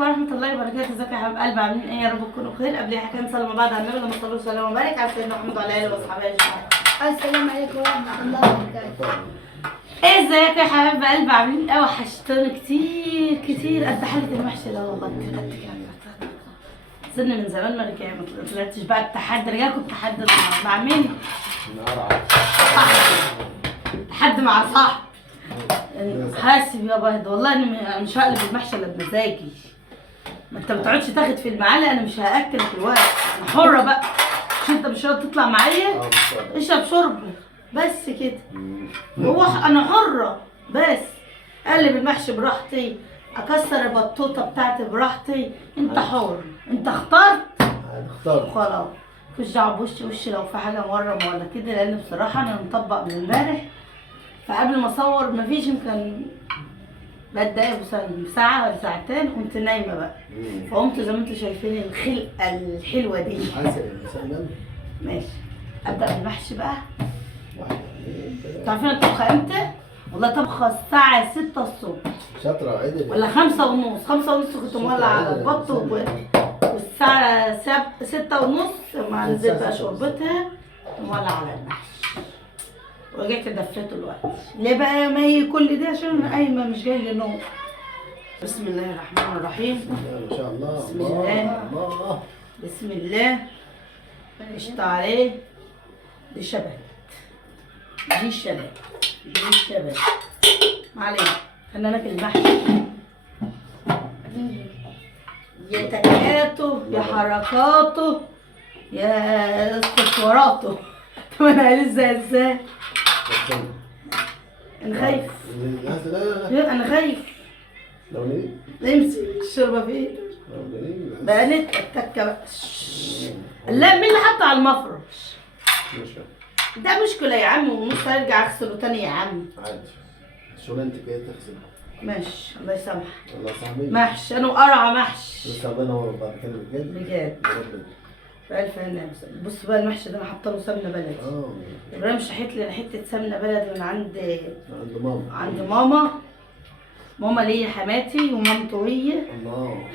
عليكم ورحمة الله وبركاته. ازيكم يا حبايب قلبي، عاملين ايه؟ يا رب تكونوا بخير. قبل اي حاجة نصلي مع بعض على النبي، اللهم صل وسلم وبارك على سيدنا محمد وعلى اله واصحابه اجمعين. السلام عليكم ورحمة الله وبركاته. ايه ازيكم يا حبايب قلبي، عاملين ايه؟ وحشتوني كتير كتير قد حلة المحشي ده والله. سن من زمان ما طلعتش بقى التحدي. انا جايلكم التحدي مع مين؟ تحدي مع صاحبي. حاسب يا بهد والله انا مش هقلب المحشي الا بمزاجي. ما انت ما تقعدش تاخد في المعلقه، انا مش هاكلك الوقت، انا حره بقى. مش انت مش راضي تطلع معايا؟ اشرب شرب بس كده. هو انا حره بس اقلب المحشي براحتي، اكسر البطوطه بتاعتي براحتي. انت حر، انت اخترت خلاص. مفيش دعوه بوشي لو في حاجه مورم ولا كده، لان بصراحه انا مطبق من امبارح، فقبل ما اصور مفيش يمكن بتضايق ساعة ولا ساعتين كنت نايمة بقى. فقمت زي ما انتوا شايفين الخلقة الحلوة دي. ماشي، أبدأ بالمحشي بقى. تعرفين الطبخة امتى؟ والله طبخة الساعة 6 الصبح. شاطرة عدل. ولا 5 ونص، 5 ونص كنت مولع على البط والساعة 6 ونص مع نزلت بقى شربتها مولع على المحشي. ورجعت دفيته الوقت. ليه بقى ما هي كل ده؟ عشان انا قايمه مش جاي لي نوم. بسم الله الرحمن الرحيم. ما شاء الله. بسم الله. بسم الله. قشطة عليه. دي شبت، دي شبت، دي شبت. ما علينا، خلينا ناكل المحشي. يا تكاته يا حركاته يا استشواراته. طب انا ازاي؟ انا خايف. لا انا خايف. لو نيجي امسك الشوربه في ايدك. بانت التكه بقى. لا مين اللي حطه على المفرش؟ ده مشكله يا عم، ونص هرجع اغسله تاني يا عم. عادي، شغلانتك ايه تغسل؟ ماشي الله يسامحك. الله يسامحك. محشي انا وقرعه محشي. بس الله ينور بعد كده بجد. بألف هنا. بص بقى المحشي ده انا حاطه له سمنه بلدي. ابراهيم شحت لي حته سمنه بلدي من عند ماما. ماما ليا حماتي ومامته هي. الله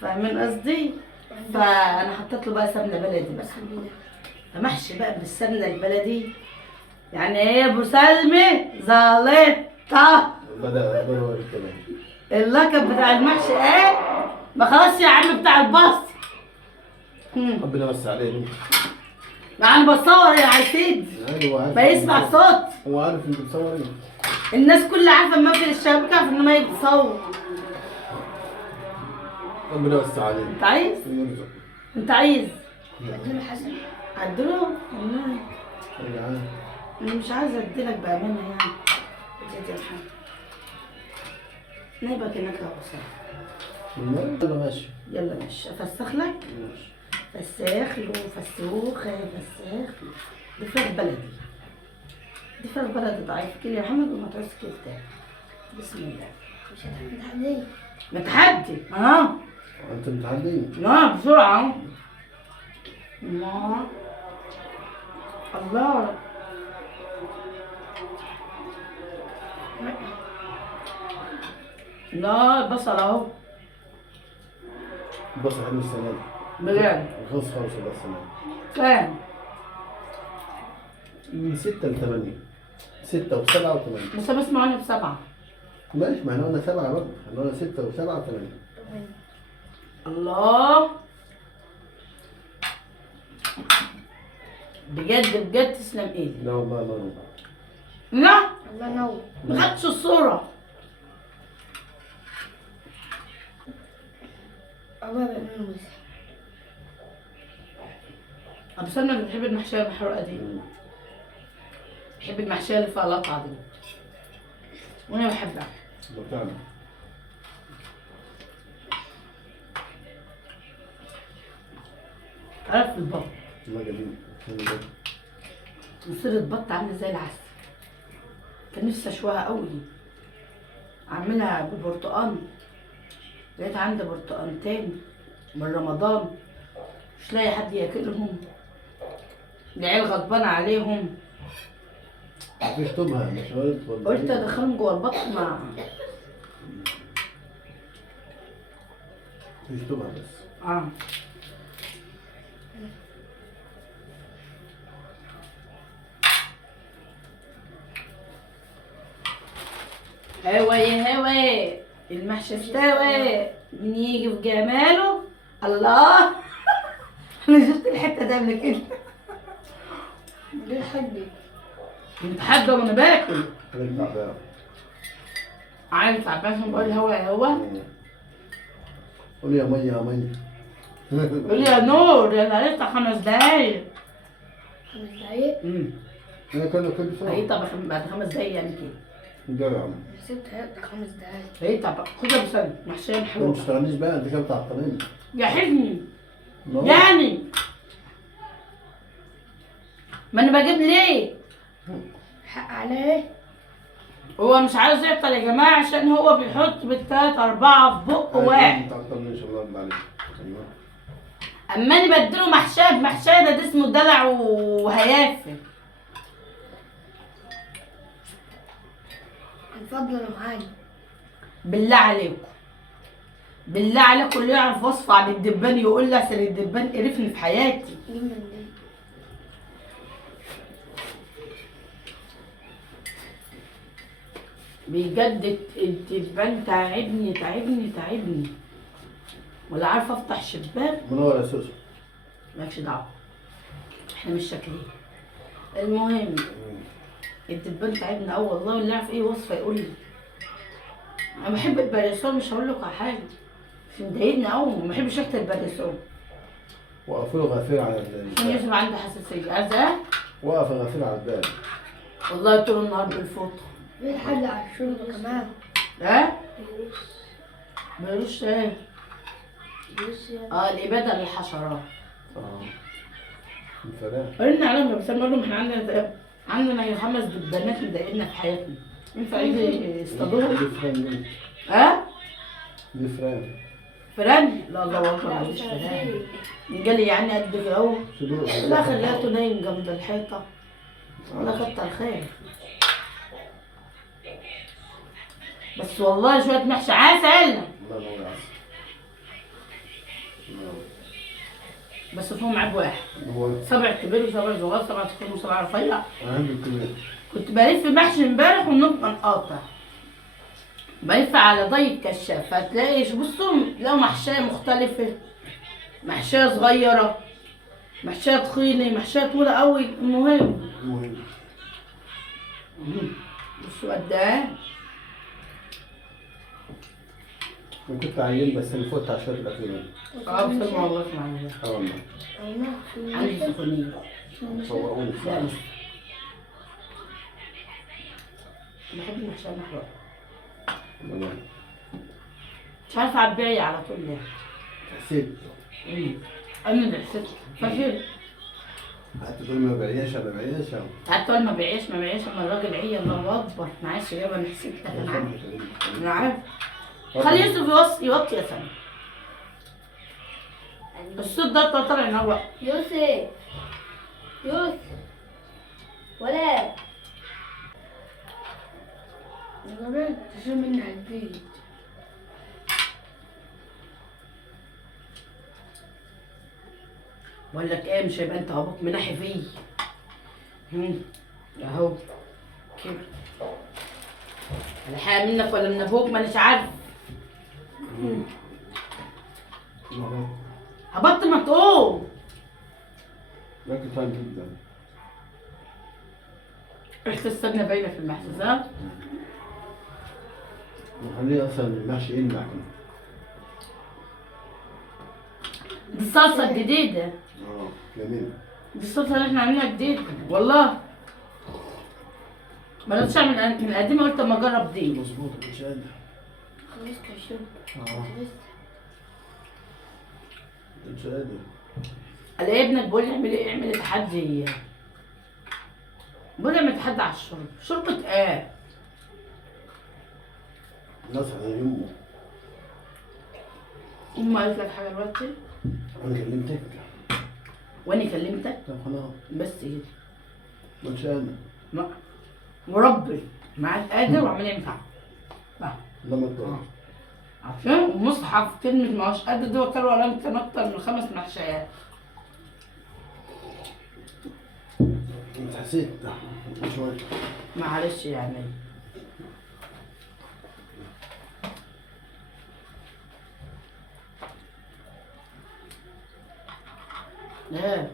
فاهمين قصدي؟ فانا حطيت له بقى سمنه بلدي بقى. فمحشي بقى بالسمنه البلدي. يعني ايه يا ابو سلمي؟ زلطه. بدأ الكلام. اللقب بتاع المحشي ايه؟ ما خلاص يا عم بتاع البصل. ربنا يوسع عليه. ما انا بصور يا عسيد. ايوه ما يسمع صوت. هو عارف انت بتصور ايه. الناس كلها عارفه ما في الشبكه عارفه ان ما بتصور. ربنا يوسع عليه. انت عايز؟ يرزق. انت عايز؟ اديله حسن. عدله؟ والله انا مش عايزه اديلك بامانه يعني. ادي الحمد. نايبك هناك يا ابو يلا ماشي. يلا ماشي. افسخ لك؟ ماشي. فساخ له فسوخه فساخ. دي فراخ بلدي. دي فراخ بلدي ضعيف. كل يا محمد وما تعوز كده. بسم الله. مش هتحدي. متحدي. انت متعدين. لا بسرعه. الله الله. لا البصل اهو. البصل حلو السنة دي. بجد؟ رخيص خالص السنة دي. كام؟ من 6 ل 8. 6 و7 و8. بس انا بسمع ب7. ماشي، ما احنا قلنا 7 برضه، احنا قلنا 6 و7 و8. الله بجد بجد تسلم ايدي. لا والله الله ينور. لا الله ينور. ما خدتش الصورة. الله بيعمل وسع. ابو سلمى بتحب المحشية المحروقة دي. بحب المحشية اللي فيها لقعة دي. وانا بحبها. بتاعنا. عارف البط. الله جميل. مصير البط عاملة زي العسل. كان نفسي اشويها قوي. اعملها بالبرتقال. لقيت عندي برتقال تاني من رمضان، مش لاقي حد ياكلهم. العيال غضبانة عليهم. مفيش طبها مش قلت ادخلهم جوه البط. مع تشطبها بس. اه هوا يا هوا، المحشي استوى، مين يجي في جماله. الله انا شفت الحته دي قبل كده. دي حدي. كنت حاجه وانا باكل. أنا تعبان. عارف تعبان بقول هوا يا هوا. قول يا مية يا مية. قول لي يا نور يلا لسه 5 دقايق. 5 دقايق. أنا كل بسرعة. هي طب بعد 5 دقايق يعني كده. جرب يا عم. سبت هيقطع 5 دقايق. هي طب خدها بسنة محشية ما حلوة. تشتغلنيش بقى، أنت كده بتعطلني. يا حزني يعني ما انا بجيب ليه؟ حق عليه. هو مش عايز يعطل يا جماعة عشان هو بيحط بالتلات 4 في بق واحد. ما تعطلنيش الله يرضى عليك. أيوه. اما انا بديله محشية بمحشية ده اسمه دلع وهيافة. اتفضل يا معلم. بالله عليكم بالله عليكم اللي يعرف وصفة عن الدبان يقول لي عشان الدبان قرفني في حياتي. جيب من دي. بجد الدبان تعبني ولا عارفه افتح شباك. منور يا سوسو. مالكش دعوه احنا مش شاكلين. المهم الدبان تعبني قوي والله، واللي يعرف ايه وصفه يقول لي. انا بحب الباريسون مش هقول لكم على حاجه بس مضايقني قوي، ما بحبش ريحه الباريسون وقفوا له غفير على عشان البال. يوسف عنده حساسيه. عايزاه وقف غفير على البال. والله طول النهار بالفوطه. في حد على الشرطة كمان. ها بيرش ايه؟ بص الاباده للحشرات. الفراخ. قلنا عليهم بس اقول لهم احنا عندنا 5 دبانات مضايقنا في حياتنا. ينفع يجي يصطادوهم؟ ها؟ دي فران. فران؟ لا الله اكبر ماليش فران. جالي يعني قد كده اهو. صدور. في الاخر لقيته نايم جنب الحيطه. الله كتر خير. بس والله شويه محشي عسل. الله ينور عليك. بس فيهم عيب واحد. هو 7 كبير و7 صغار، 7 تخين و7 رفيع. عندي الكبير. كنت بلف محشي امبارح والنطق منقاطع. بلف على ضي الكشاف هتلاقي بصوا تلاقوا محشية مختلفة، محشية صغيرة، محشية تخينة، محشية طويلة قوي. المهم بصوا قد ايه. أنا كنت عيان بس اللي فوت على شوية الأكل. بسمع والله اسمع والله. والله. عندي سخونية. صوروني. لا لسه. بحب المحشية المحروقة. مش عارفة اعبيها على طول ليه. حسيت. انا اللي حسيت فاكر. قعدت تقول ما بعياش انا بعياش. قعدت اقول ما بيعيش اما الراجل عيا. الله اكبر معلش يابا انا حسيتك انا عارف. انا عارف. خلي يوسف يوطي يا سما. الصوت ده طالع نور. يوسف ولا زمان تشيل مني على البيت. بقول لك ايه مش هيبقى انت ابوك مناحي فيه. اهو كده. الحقيقة منك ولا من ابوك مانيش عارف. هبطل ما تقوم. لكن طيب جدا. ريحة السمنة باينة في المحشي صح؟ وخليه اصلا المحشي ايه المعجن. دي الصلصة الجديدة. جميل. دي الصلصة اللي احنا عاملينها جديد والله. ما رضيتش اعمل من القديمة قلت اما اجرب دي. مظبوط مش قادر. خلاص كشوف. مش قادر. الاقي ابنك بيقول لي اعمل ايه؟ اعمل تحدي. بقول اعمل تحدي على الشرب. شربة ايه؟ نصح زي امه. امي قالت لك حاجة دلوقتي؟ انا كلمتك. وانا كلمتك؟ طب خلاص. بس كده. مش انا. مربي معاك قادر واعمل ينفع. لا ما تقول. عارفين مصحف كلمة ما هوش قد دول كانوا ولا يمكن أكتر من 5 محشيات. انت حسيت شوية. معلش يعني. لا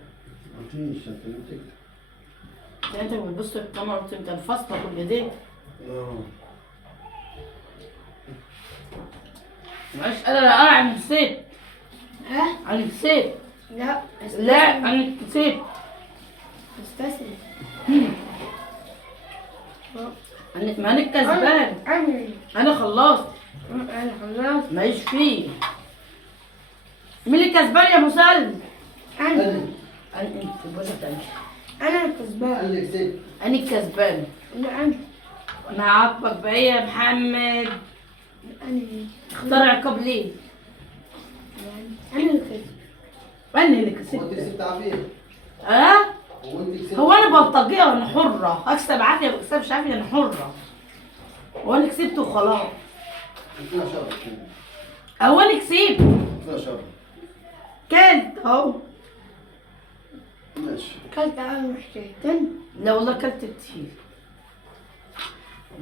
مفيش انت بتكتب. انت بتبص في الكاميرا قلت انت الفاصلة كل ايديك. معلش انا نسيت. ها؟ انا نسيت. لا لا انا نسيت. استسلم. ما انا الكسبان. انا خلصت. انا خلاص. ماليش فيه. مين اللي كسبان يا مسلم؟ انا انت بقول لك انا الكسبان. قال لي كسبت. انا الكسبان. لا انا انا هعاقبك بايه يا محمد؟ انا اختار عقاب ليه؟ انا اللي كسبت. انا اللي وانت كسبت. كسبت عافية. اه؟ وانت كسبت. هو انا بلطجيه وانا حره، اكسب عافيه ما اكسبش عافيه انا حره. وانا كسبت وخلاص. فيها شر. هو انا كسبت. فيها شر. كلت اهو. ماشي. كلت انا محشيتين. لا والله كلت كتير.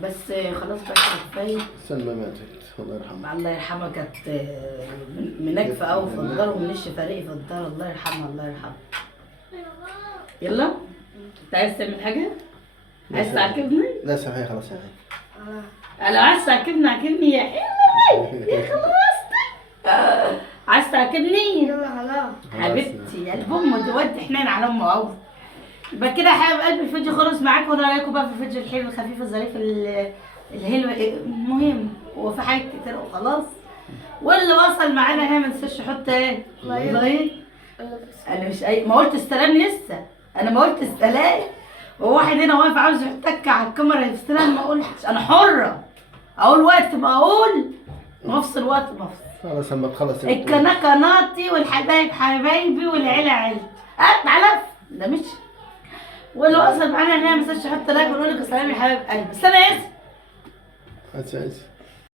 بس خلاص بقى كفايه. سلمى ماتت الله يرحمها. الله يرحمها كانت مناكفة أوي في الدار ومنش فريق في الدار. الله يرحمها الله يرحمها. يلا انت عايز تعمل حاجة؟ عايز تعاقبني؟ لا صحيح خلاص يعني. لو عايز تعاقبني عاقبني يا حلوة يا خلاص. عايز تعاقبني؟ يلا خلاص. حبيبتي يا البوم دلوقتي حنين على امه قوي. يبقى كده يا حبايب قلبي الفيديو خلص معاكم. وانا رايكم بقى في الفيديو الحلو الخفيف الظريف الحلو المهم. هو في حاجات كتير وخلاص. واللي وصل معانا هنا ما تنساش تحط ايه؟ لايك. انا مش ما قلت السلام لسه. انا ما قلت السلام. وواحد هنا واقف عاوز يحتك على الكاميرا يفصلها ما قلتش. انا حره اقول وقت ما اقول وافصل وقت ما افصل. خلاص لما تخلص القناه قناتي والحبايب حبايبي والعيله عيلتي. تعالى ده مش. واللي وصل معانا هنا ما تنساش تحط لايك ونقول لك السلام يا حبايب قلبي. استنى يا اسف. اسف.